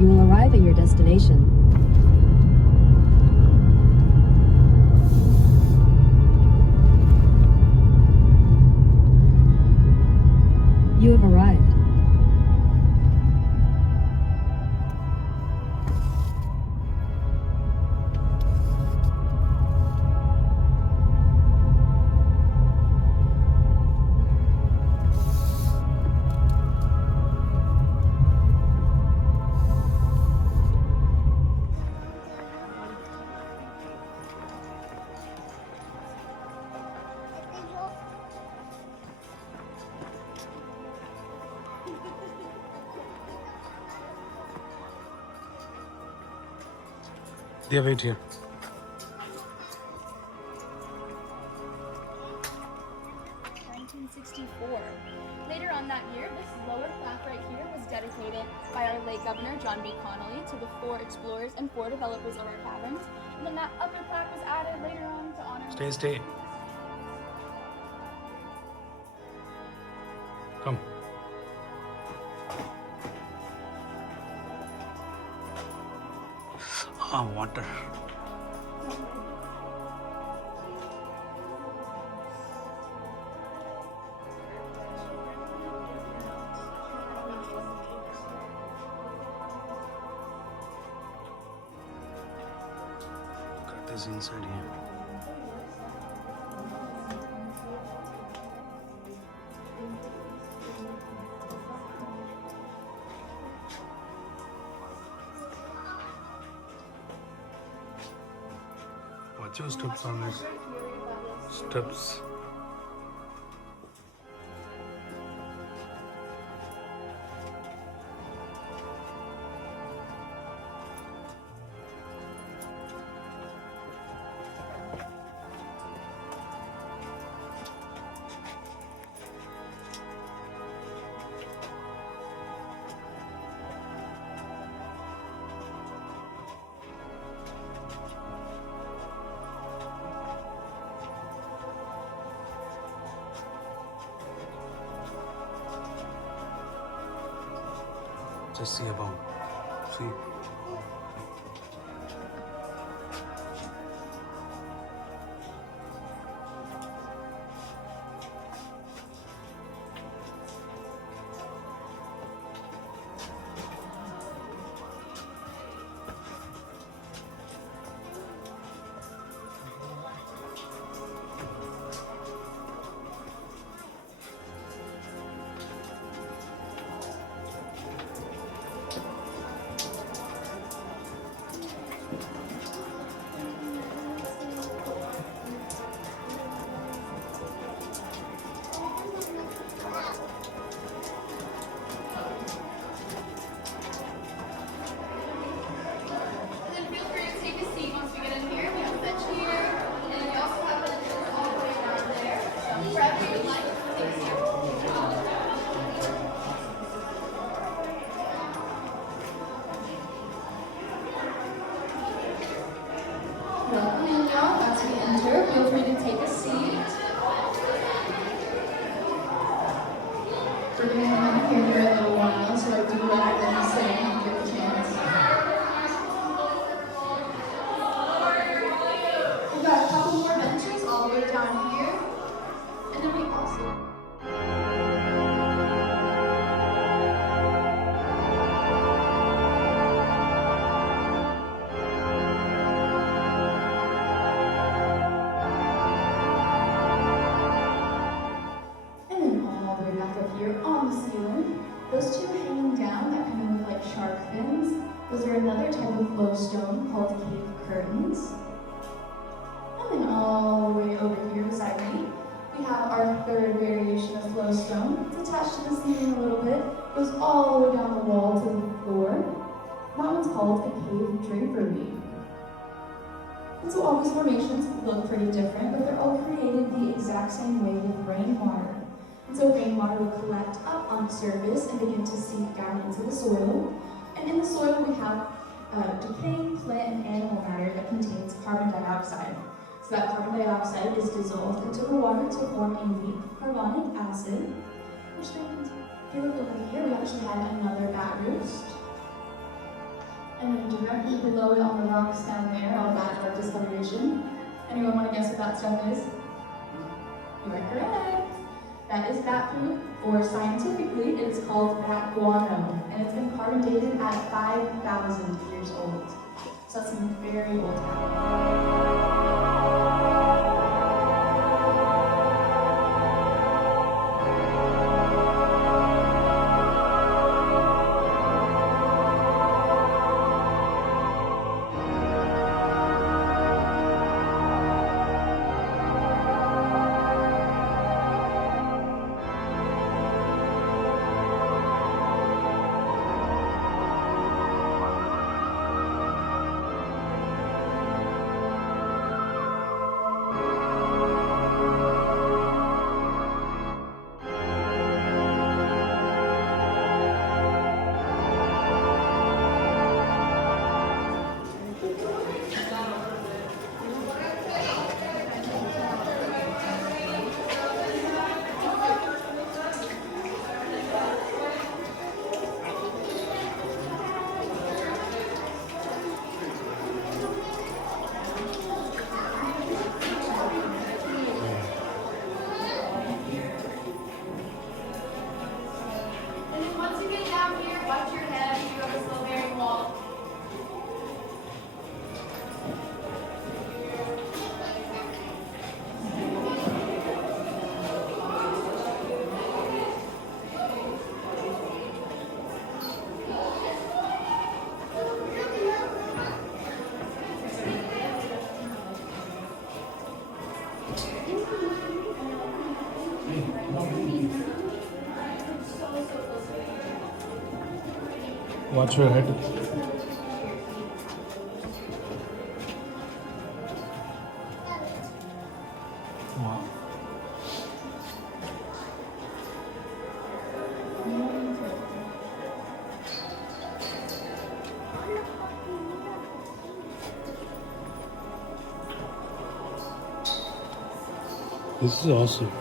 You will arrive at your destination. You have arrived. Yeah, wait here. Later on that year, this lower plaque right here was dedicated by our late Governor John B. Connolly to the 4 explorers and 4 developers of our caverns. And then that upper plaque was added later on to honor... Stay. Come. Water. Cut this inside here. Watch your steps on this. Steps. Just see about. See. Welcome in, y'all. As we enter, feel free to take a seat. We're going to hang out here for a little while, so I do recommend you sitting and give a chance. We've got a couple more benches all the way down here, and then we also... Here on the ceiling, those two hanging down that kind of look like shark fins, those are another type of flowstone called cave curtains. And then all the way over here beside me, we have our third variation of flowstone. It's attached to the ceiling a little bit, goes all the way down the wall to the floor. That one's called a cave drapery. And so all these formations look pretty different, but they're all created the exact same way with rainwater. And so rainwater will collect up on the surface and begin to seep down into the soil. And in the soil we have decaying plant and animal matter that contains carbon dioxide. So that carbon dioxide is dissolved into the water to form a weak carbonic acid, which then, if you look over here, we actually have another bat roost. And then directly below it on the rocks down there, all that art discoloration. Anyone want to guess what that stuff is? You are correct. That is bat poop, or scientifically, it's called bat guano. And it's been carbon dated at 5,000 years old. So that's some very old time. Watch your head. Wow. This is awesome.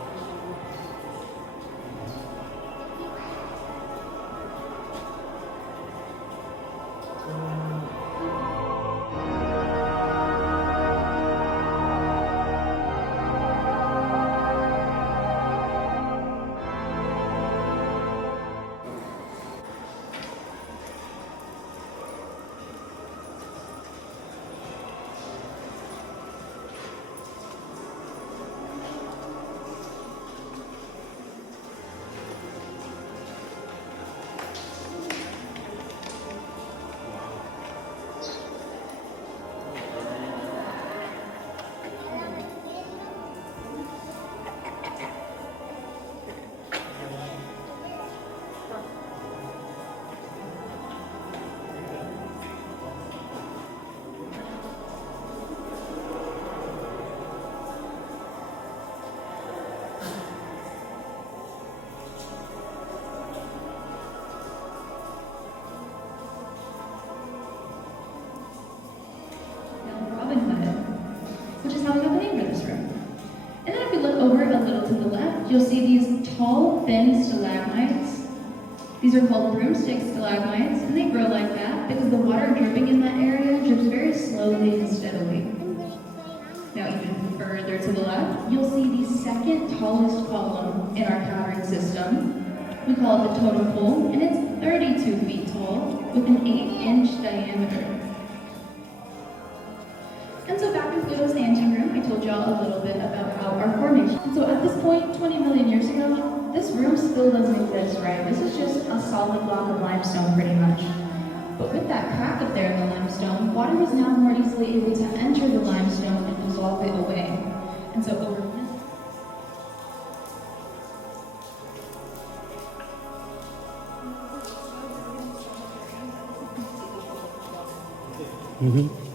Which is how we got the name for this room. And then if we look over a little to the left, you'll see these tall, thin stalagmites. These are called broomstick stalagmites, and they grow like that because the water dripping in that area drips very slowly and steadily. Now even further to the left, you'll see the second tallest column in our cavern system. We call it the totem pole, and it's 32 feet tall with an 8-inch diameter. And so back in Pluto's anteroom, I told y'all a little bit about how our formation. And so at this point, 20 million years ago, this room still doesn't exist, right? This is just a solid block of limestone pretty much. But with that crack up there in the limestone, water was now more easily able to enter the limestone and dissolve it away. And so over Mm-hmm.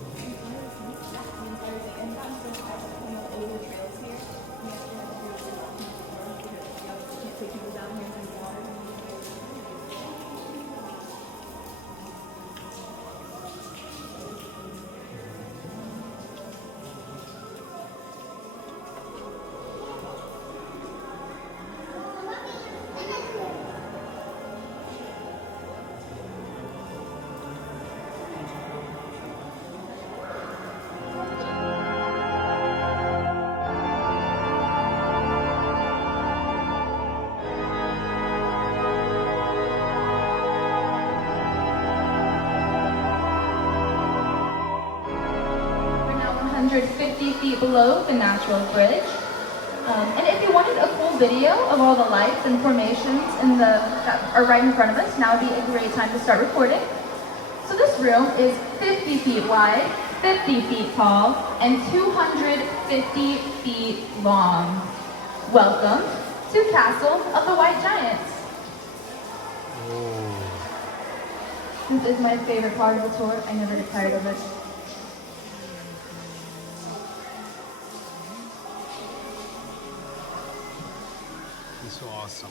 550 feet below the natural bridge. And if you wanted a full video of all the lights and formations that are right in front of us, now would be a great time to start recording. So this room is 50 feet wide, 50 feet tall, and 250 feet long. Welcome to Castle of the White Giants. This is my favorite part of the tour. I never get tired of it. It's so awesome.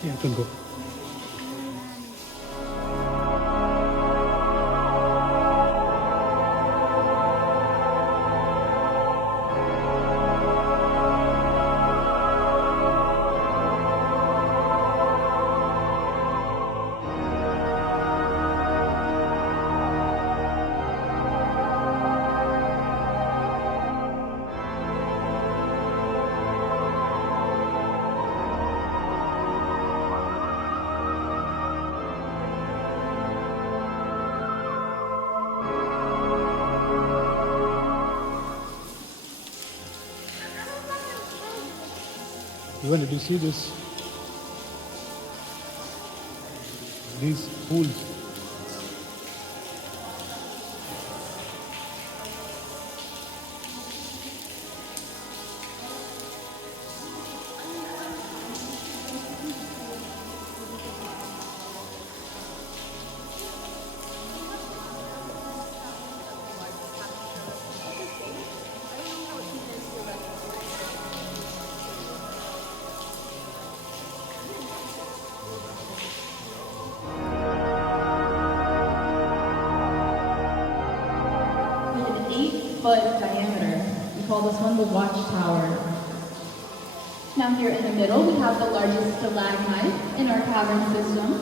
Yeah, you can go. Even did you see this? These pools. With an 8-foot diameter. We call this one the Watchtower. Now here in the middle, we have the largest stalagmite in our cavern system.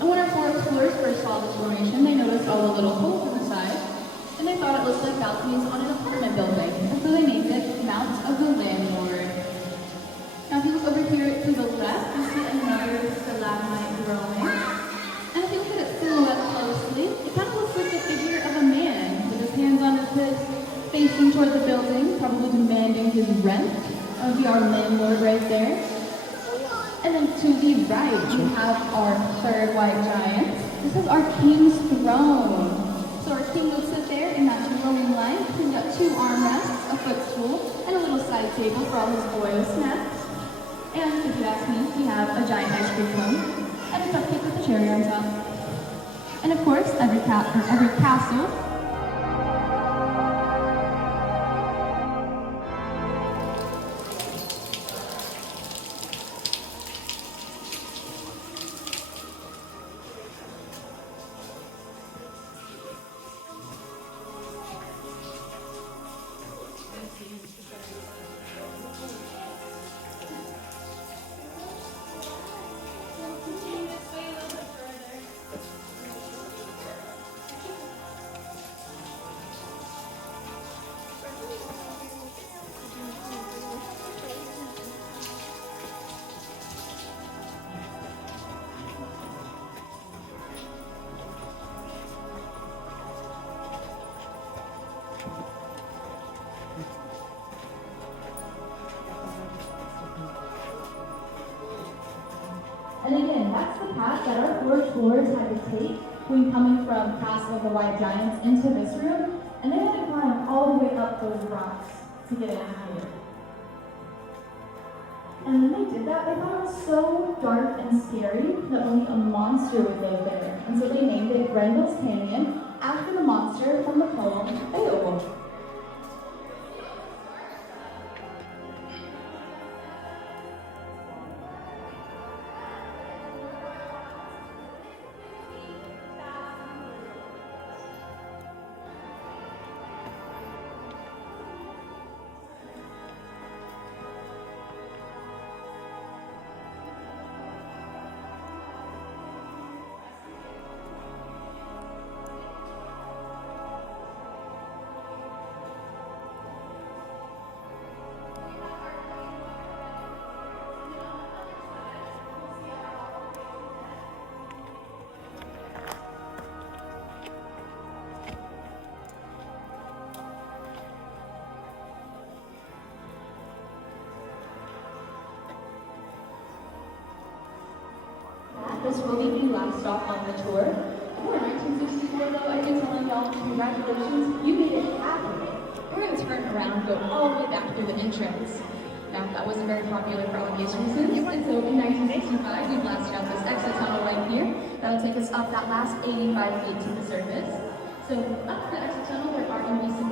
And when our four explorers first saw this formation, they noticed all the little holes in the side, and they thought it looked like balconies on an apartment building, and so they named it Mount of the Landlord. Now if you look over here to the left, you see another stalagmite growing. And if you look at its silhouette closely, it kind of looks like the figure of a man with his hands on his hips, facing toward the building, probably demanding his rent. That would be our landlord right there. And then to the right, we have our third white giant. This is our king's throne. So our king would sit there in that glowing light. He's got 2 armrests, a footstool, and a little side table for all his boys' snacks. And if you ask me, we have a giant ice cream cone and a cupcake with a cherry on top. And of course, every castle And again, that's the path that our 4 explorers had to take when coming from Castle of the White Giants into this room, and they had to climb all the way up those rocks to get in here. And when they did that, they thought it was so dark and scary that only a monster would live there. And so they named it Grendel's Canyon after the monster from the poem Beowulf. this will be the last stop on the tour. For 1964 though, I can tell y'all, congratulations, you made it halfway. We're gonna turn around and go all the way back through the entrance. Now, that wasn't very popular for obvious reasons, and so in 1965, we blasted out this exit tunnel right here. That'll take us up that last 85 feet to the surface. So, up the exit tunnel, there are going to be some